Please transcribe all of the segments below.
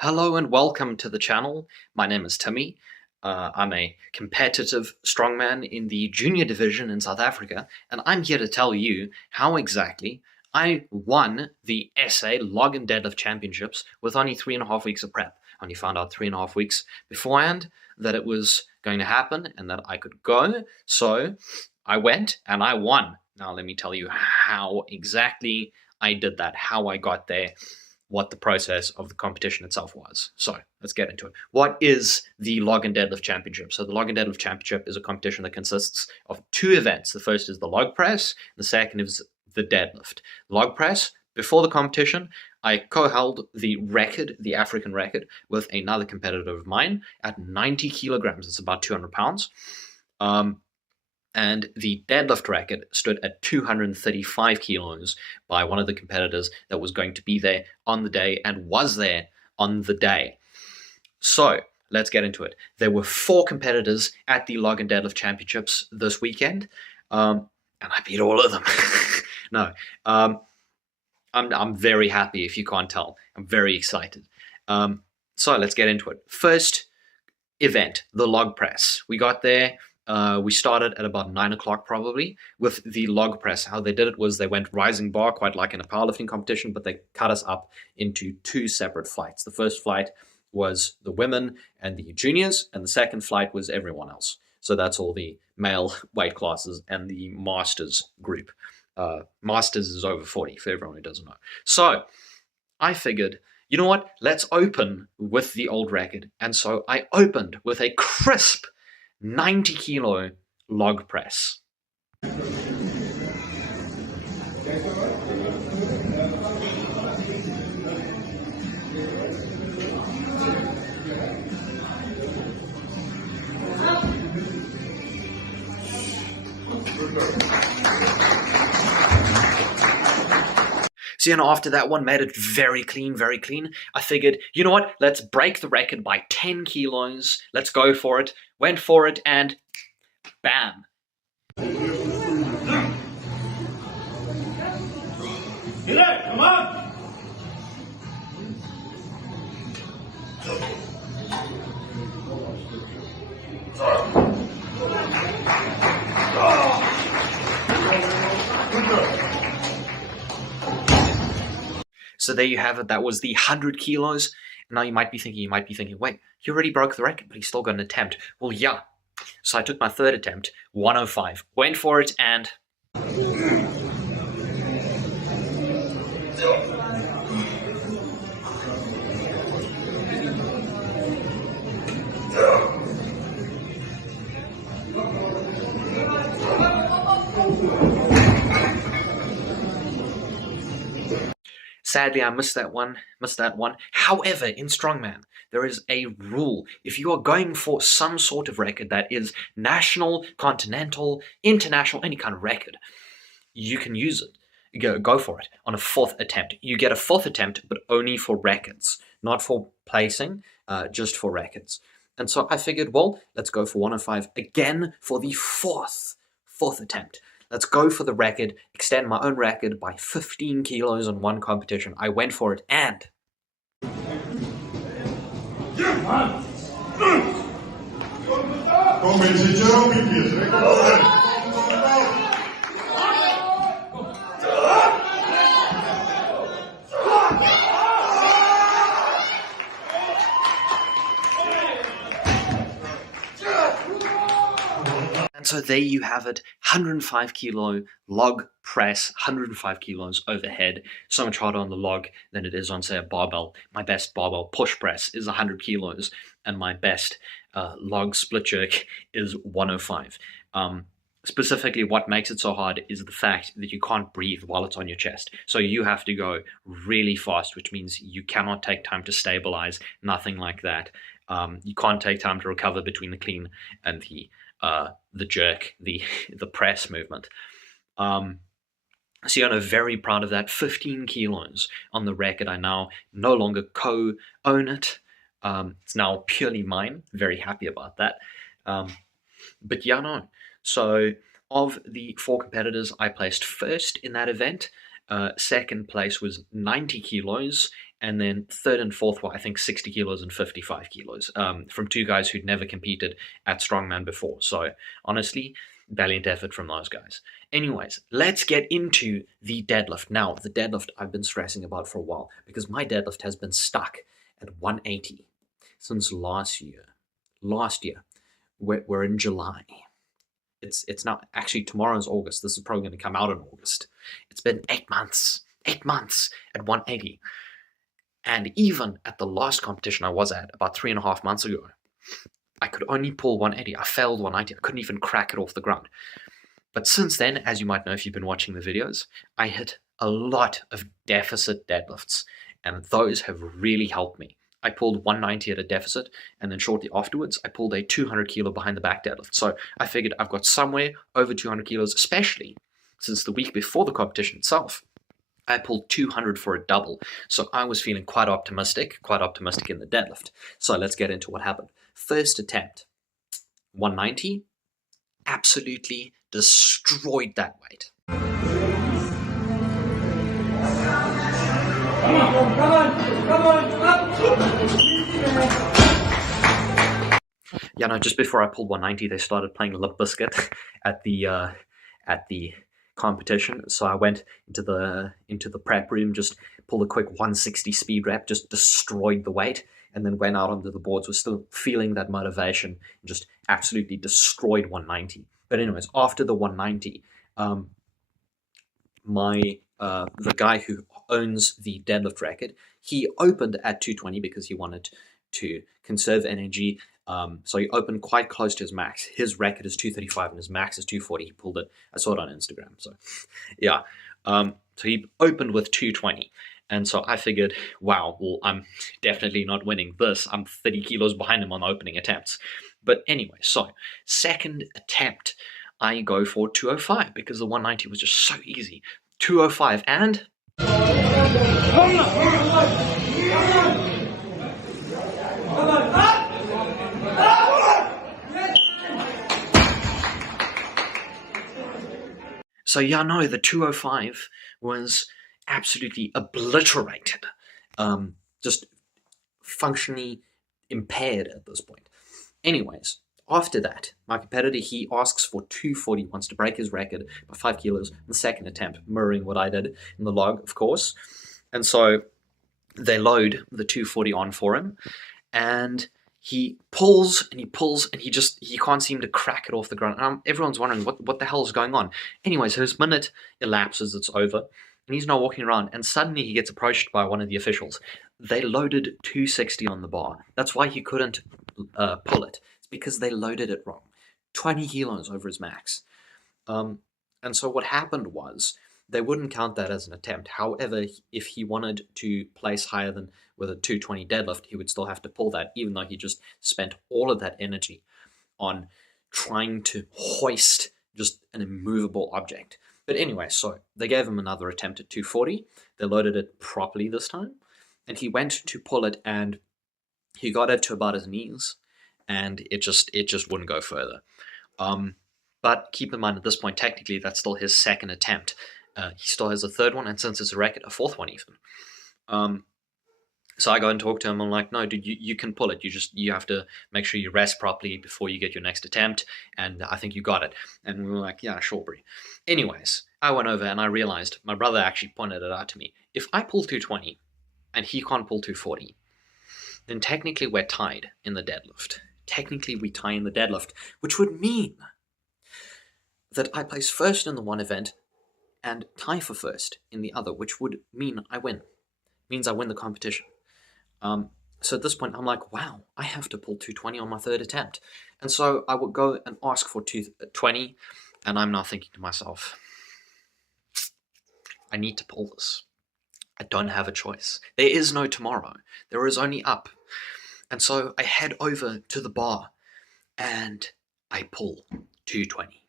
Hello and welcome to the channel. My name is Timmy. I'm a competitive strongman in the junior division in South Africa, and I'm here to tell you how exactly I won the SA Log and Deadlift Championships with only 3.5 weeks of prep. I only found out 3.5 weeks beforehand that it was going to happen and that I could go, so I went and I won. Now let me tell you how exactly I did that, how I got there, what the process of the competition itself was. So let's get into it. What is the Log and Deadlift Championship? So the Log and Deadlift Championship is a competition that consists of two events. The first is the log press, the second is the deadlift. Log press, before the competition, I co-held the record, the African record, with another competitor of mine at 90 kilograms. It's about 200 pounds. And the deadlift record stood at 235 kilos by one of the competitors that was going to be there on the day and was there on the day. So let's get into it. There were 4 competitors at the Log and Deadlift Championships this weekend, and I beat all of them. No, I'm very happy if you can't tell. I'm very excited. So let's get into it. First event, the log press. We got there. We started at about 9 o'clock probably with the log press. How they did it was they went rising bar, quite like in a powerlifting competition, but they cut us up into 2 separate flights. The first flight was the women and the juniors, and the second flight was everyone else. So that's all the male weight classes and the masters group. Masters is over 40 for everyone who doesn't know. So I figured, you know what? Let's open with the old record. And so I opened with a crisp 90 kilo log press. So, after that one made it very clean, I figured, you know what? Let's break the record by 10 kilos. Let's go for it. Went for it, and bam. Come on! So there you have it. That was the 100 kilos. Now you might be thinking, wait, you already broke the record, but you still got an attempt. Well, yeah. So I took my third attempt, 105. Went for it, and sadly, I missed that one. However, in strongman, there is a rule. If you are going for some sort of record that is national, continental, international, any kind of record, you can use it. Go for it on a 4th attempt. You get a 4th attempt, but only for records, not for placing, just for records. And so I figured, well, let's go for 105 again for the fourth attempt. Let's go for the record, extend my own record by 15 kilos in one competition. I went for it, and so there you have it, 105 kilo log press, 105 kilos overhead. So much harder on the log than it is on, say, a barbell. My best barbell push press is 100 kilos, and my best log split jerk is 105. Specifically, what makes it so hard is the fact that you can't breathe while it's on your chest. So you have to go really fast, which means you cannot take time to stabilize, nothing like that. You can't take time to recover between the clean and the jerk, the press movement. So I'm very proud of that. 15 kilos on the record. I now no longer co-own it. It's now purely mine. Very happy about that. But yeah, no. So of the 4 competitors, I placed first in that event. Second place was 90 kilos, And then third and fourth were, I think, 60 kilos and 55 kilos from two guys who'd never competed at strongman before. So honestly, valiant effort from those guys. Anyways, let's get into the deadlift. Now, the deadlift I've been stressing about for a while because my deadlift has been stuck at 180 since last year. We're in July. It's not, actually tomorrow's August. This is probably going to come out in August. It's been 8 months. 8 months at 180. And even at the last competition I was at about 3.5 months ago, I could only pull 180. I failed 190. I couldn't even crack it off the ground. But since then, as you might know if you've been watching the videos, I hit a lot of deficit deadlifts, and those have really helped me. I pulled 190 at a deficit, and then shortly afterwards, I pulled a 200 kilo behind the back deadlift. So I figured I've got somewhere over 200 kilos, especially since the week before the competition itself, I pulled 200 for a double. So I was feeling quite optimistic in the deadlift. So let's get into what happened. First attempt, 190, absolutely destroyed that weight. Yeah, no, just before I pulled 190, they started playing Limp Bizkit at the competition. So I went into the prep room, just pulled a quick 160 speed rep, just destroyed the weight, and then went out onto the boards. Was still feeling that motivation, and just absolutely destroyed 190. But anyways, after the 190, the guy who owns the deadlift record, he opened at 220 because he wanted to conserve energy. So he opened quite close to his max. His record is 235 and his max is 240. He pulled it. I saw it on Instagram. So yeah. So he opened with 220. And so I figured, wow, well, I'm definitely not winning this. I'm 30 kilos behind him on opening attempts. But anyway, so second attempt, I go for 205 because the 190 was just so easy. 205 and... So yeah, no, the 205 was absolutely obliterated. Just functionally impaired at this point. Anyways, after that, my competitor, he asks for 240, wants to break his record by 5 kilos in the second attempt, mirroring what I did in the log, of course. And so they load the 240 on for him, and he pulls and he pulls and he can't seem to crack it off the ground. And everyone's wondering what the hell is going on. Anyways, his minute elapses, it's over, and he's now walking around, and suddenly he gets approached by one of the officials. They loaded 260 on the bar. That's why he couldn't pull it. It's because they loaded it wrong. 20 kilos over his max. And so what happened was, they wouldn't count that as an attempt. However, if he wanted to place higher than with a 220 deadlift, he would still have to pull that, even though he just spent all of that energy on trying to hoist just an immovable object. But anyway, so they gave him another attempt at 240. They loaded it properly this time, and he went to pull it, and he got it to about his knees, and it just wouldn't go further. But keep in mind, at this point, technically, that's still his second attempt. He still has a third one, and since it's a record, a fourth one even. So I go and talk to him. I'm like, no, dude, you can pull it. You have to make sure you rest properly before you get your next attempt, and I think you got it. And we were like, yeah, sure, Brie. Anyways, I went over and I realized, my brother actually pointed it out to me. If I pull 220 and he can't pull 240, then technically we're tied in the deadlift. Technically we tie in the deadlift, which would mean that I place first in the one event and tie for first in the other, which would mean I win. Means I win the competition. So at this point, I'm like, wow, I have to pull 220 on my third attempt. And so I would go and ask for 220, and I'm now thinking to myself, I need to pull this. I don't have a choice. There is no tomorrow. There is only up. And so I head over to the bar, and I pull 220.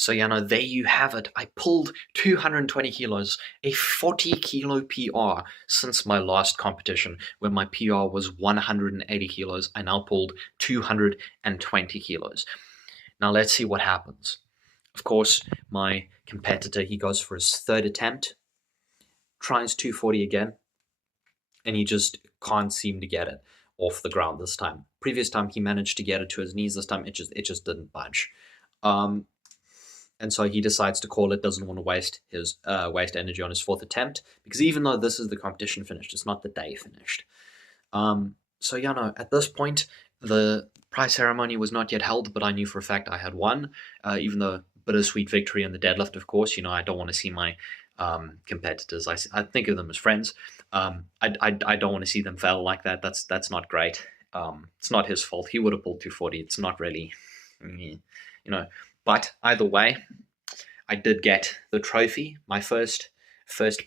So, there you have it. I pulled 220 kilos, a 40 kilo PR since my last competition, where my PR was 180 kilos. I now pulled 220 kilos. Now, let's see what happens. Of course, my competitor, he goes for his third attempt, tries 240 again, and he just can't seem to get it off the ground this time. Previous time, he managed to get it to his knees. This time, it just didn't budge. And so he decides to call it, doesn't want to waste energy on his fourth attempt, because even though this is the competition finished, it's not the day finished. So at this point, the prize ceremony was not yet held, but I knew for a fact I had won, even though bittersweet victory in the deadlift, of course. I don't want to see my competitors. I think of them as friends. I don't want to see them fail like that. That's not great. It's not his fault. He would have pulled 240. It's not really, But either way, I did get the trophy, my first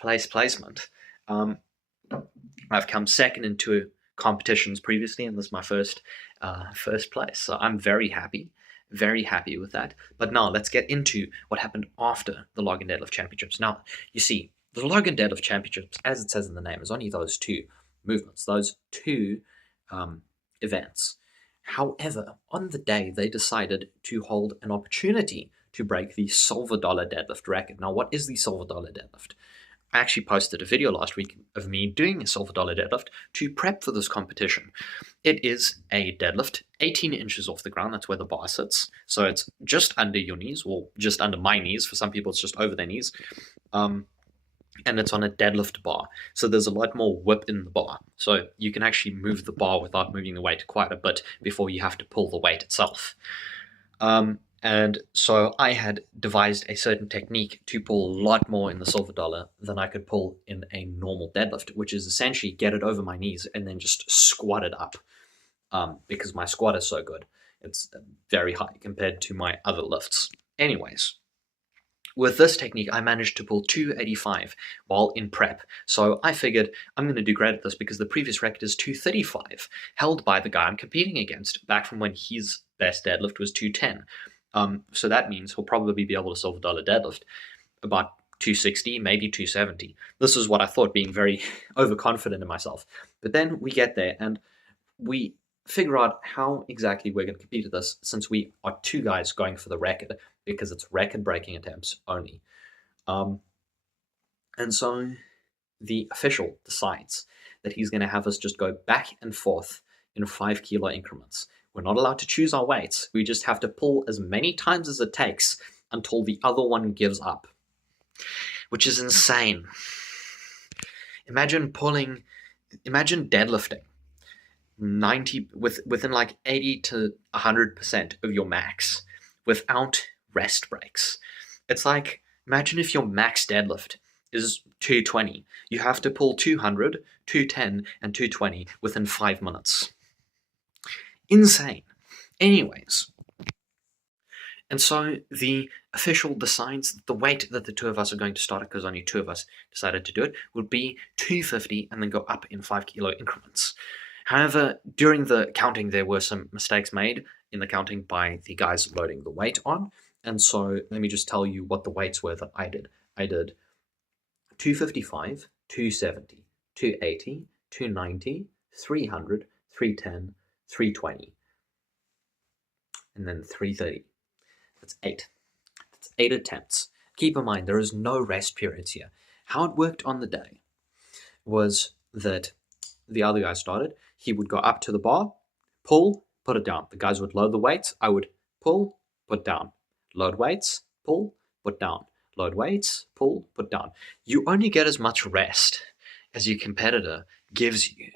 place placement. I've come second in 2 competitions previously, and this is my first place. So I'm very happy with that. But now let's get into what happened after the Log and Deadlift Championships. Now, you see, the Log and Deadlift Championships, as it says in the name, is only those 2 movements, those 2 events. However, on the day, they decided to hold an opportunity to break the silver dollar deadlift record. Now, what is the silver dollar deadlift? I actually posted a video last week of me doing a silver dollar deadlift to prep for this competition. It is a deadlift 18 inches off the ground. That's where the bar sits. So it's just under your knees, or just under my knees. For some people, it's just over their knees. And it's on a deadlift bar. So there's a lot more whip in the bar. So you can actually move the bar without moving the weight quite a bit before you have to pull the weight itself. And so I had devised a certain technique to pull a lot more in the silver dollar than I could pull in a normal deadlift, which is essentially get it over my knees and then just squat it up, because my squat is so good. It's very high compared to my other lifts. Anyways, with this technique, I managed to pull 285 while in prep. So I figured I'm going to do great at this because the previous record is 235, held by the guy I'm competing against, back from when his best deadlift was 210. So that means he'll probably be able to silver dollar deadlift about 260, maybe 270. This is what I thought, being very overconfident in myself. But then we get there and we figure out how exactly we're going to compete at this, since we are 2 guys going for the record, because it's record-breaking attempts only. And so the official decides that he's going to have us just go back and forth in 5 kilo increments. We're not allowed to choose our weights. We just have to pull as many times as it takes until the other one gives up, which is insane. Imagine deadlifting 90 within like 80 to 100% of your max without rest breaks. It's like, imagine if your max deadlift is 220. You have to pull 200, 210, and 220 within 5 minutes. Insane. Anyways, and so the official decides that the weight that the 2 of us are going to start at, because only 2 of us decided to do it, would be 250 and then go up in 5 kilo increments. However, during the counting, there were some mistakes made in the counting by the guys loading the weight on. And so let me just tell you what the weights were that I did. I did 255, 270, 280, 290, 300, 310, 320, and then 330. That's 8. That's 8 attempts. Keep in mind, there is no rest periods here. How it worked on the day was that the other guy started. He would go up to the bar, pull, put it down. The guys would load the weights. I would pull, put down. Load weights, pull, put down. Load weights, pull, put down. You only get as much rest as your competitor gives you.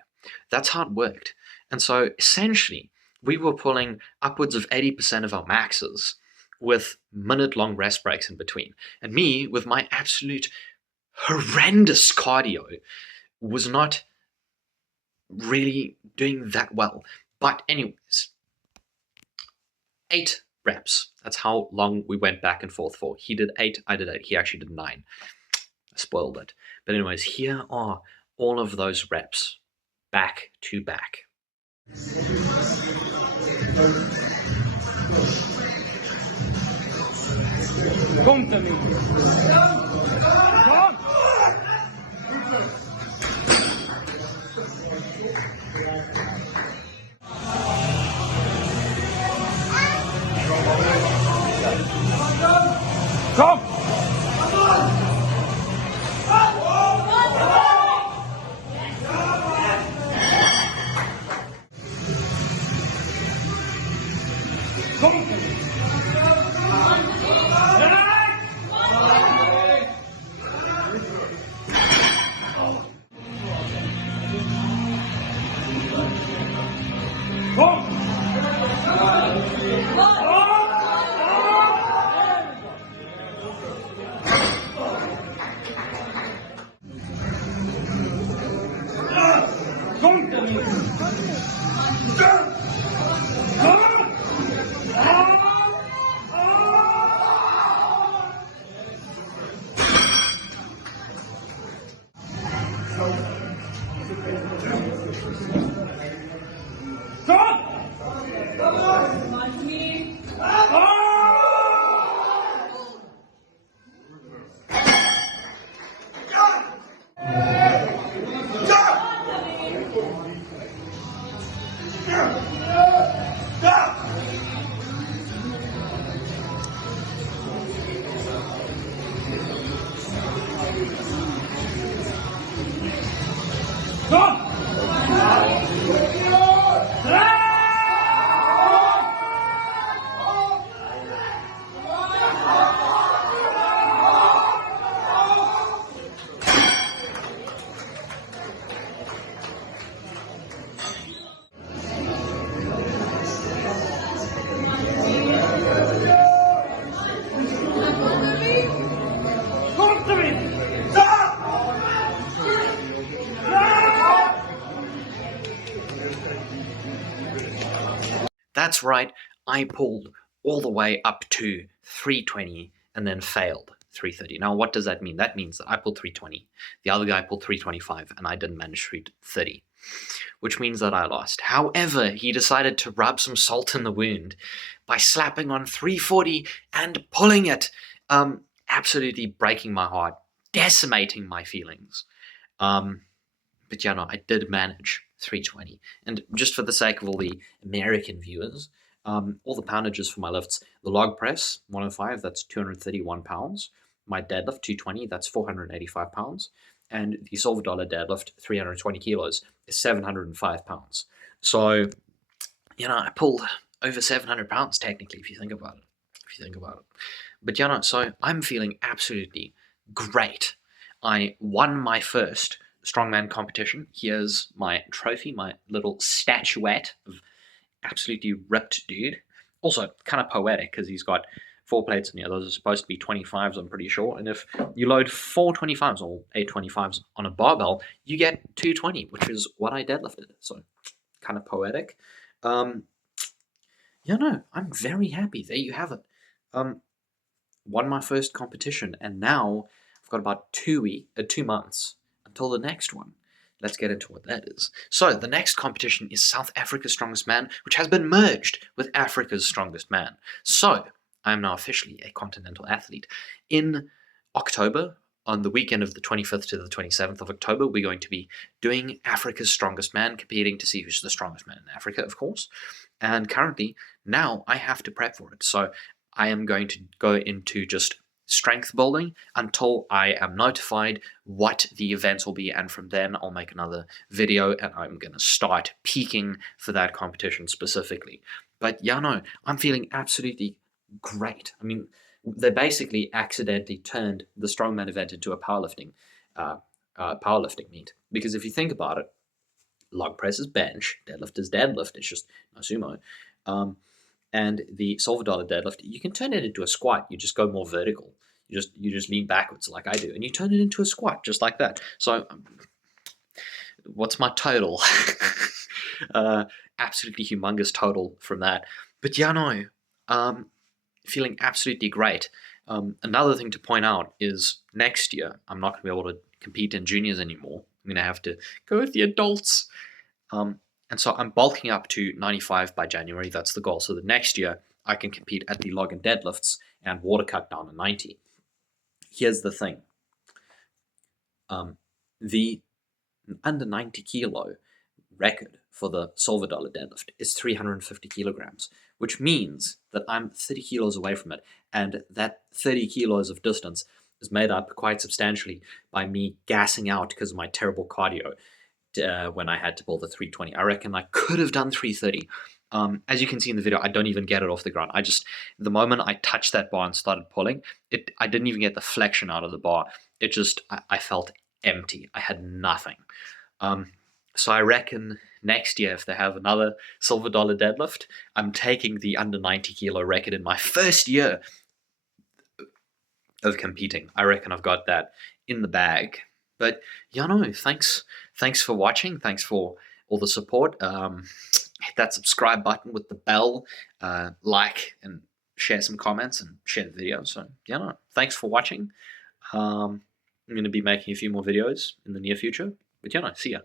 That's how it worked. And so essentially, we were pulling upwards of 80% of our maxes with minute-long rest breaks in between. And me, with my absolute horrendous cardio, was not really doing that well. But anyways, 8 reps. That's how long we went back and forth for. He did 8, I did 8. He actually did 9. I spoiled it. But anyways, here are all of those reps back to back. Come to me. Come. Come. That's right, I pulled all the way up to 320 and then failed 330. Now, what does that mean? That means that I pulled 320, the other guy pulled 325, and I didn't manage 330, which means that I lost. However, he decided to rub some salt in the wound by slapping on 340 and pulling it, absolutely breaking my heart, decimating my feelings. But yeah, no, I did manage 320. And just for the sake of all the American viewers, all the poundages for my lifts: the log press 105, that's 231 pounds. My deadlift 220, that's 485 pounds. And the silver dollar deadlift 320 kilos is 705 pounds. So, I pulled over 700 pounds technically, if you think about it. But so I'm feeling absolutely great. I won my first strongman competition. Here's my trophy, my little statuette of absolutely ripped dude. Also, kind of poetic because he's got 4 plates in here. Those are supposed to be 25s, I'm pretty sure. And if you load 4 25s or 8 25s on a barbell, you get 220, which is what I deadlifted. So, kind of poetic. I'm very happy. There you have it. Won my first competition, and now I've got about 2 months until the next one. Let's get into what that is. So the next competition is South Africa's Strongest Man, which has been merged with Africa's Strongest Man. So I am now officially a continental athlete. In October, on the weekend of the 25th to the 27th of October, we're going to be doing Africa's Strongest Man, competing to see who's the strongest man in Africa, of course. And currently, now I have to prep for it. So I am going to go into just strength building until I am notified what the events will be, and from then I'll make another video and I'm going to start peaking for that competition specifically. But I'm feeling absolutely great. I mean, they basically accidentally turned the strongman event into a powerlifting meet, because if you think about it, log press is bench, deadlift is deadlift, it's just no sumo. And the silver dollar deadlift, you can turn it into a squat. You just go more vertical. You just lean backwards like I do, and you turn it into a squat just like that. So, what's my total? Absolutely humongous total from that. But feeling absolutely great. Another thing to point out is next year I'm not going to be able to compete in juniors anymore. I'm going to have to go with the adults. And so I'm bulking up to 95 by January. That's the goal. So the next year, I can compete at the log and deadlifts and water cut down to 90. Here's the thing. The under 90 kilo record for the silver dollar deadlift is 350 kilograms, which means that I'm 30 kilos away from it. And that 30 kilos of distance is made up quite substantially by me gassing out because of my terrible cardio when I had to pull the 320. I reckon I could have done 330. As you can see in the video, I don't even get it off the ground. The moment I touched that bar and started pulling, I didn't even get the flexion out of the bar. I felt empty. I had nothing. So I reckon next year, if they have another silver dollar deadlift, I'm taking the under 90 kilo record in my first year of competing. I reckon I've got that in the bag. But thanks for watching. Thanks for all the support. Hit that subscribe button with the bell, like and share some comments and share the video. So thanks for watching. I'm going to be making a few more videos in the near future. But see ya.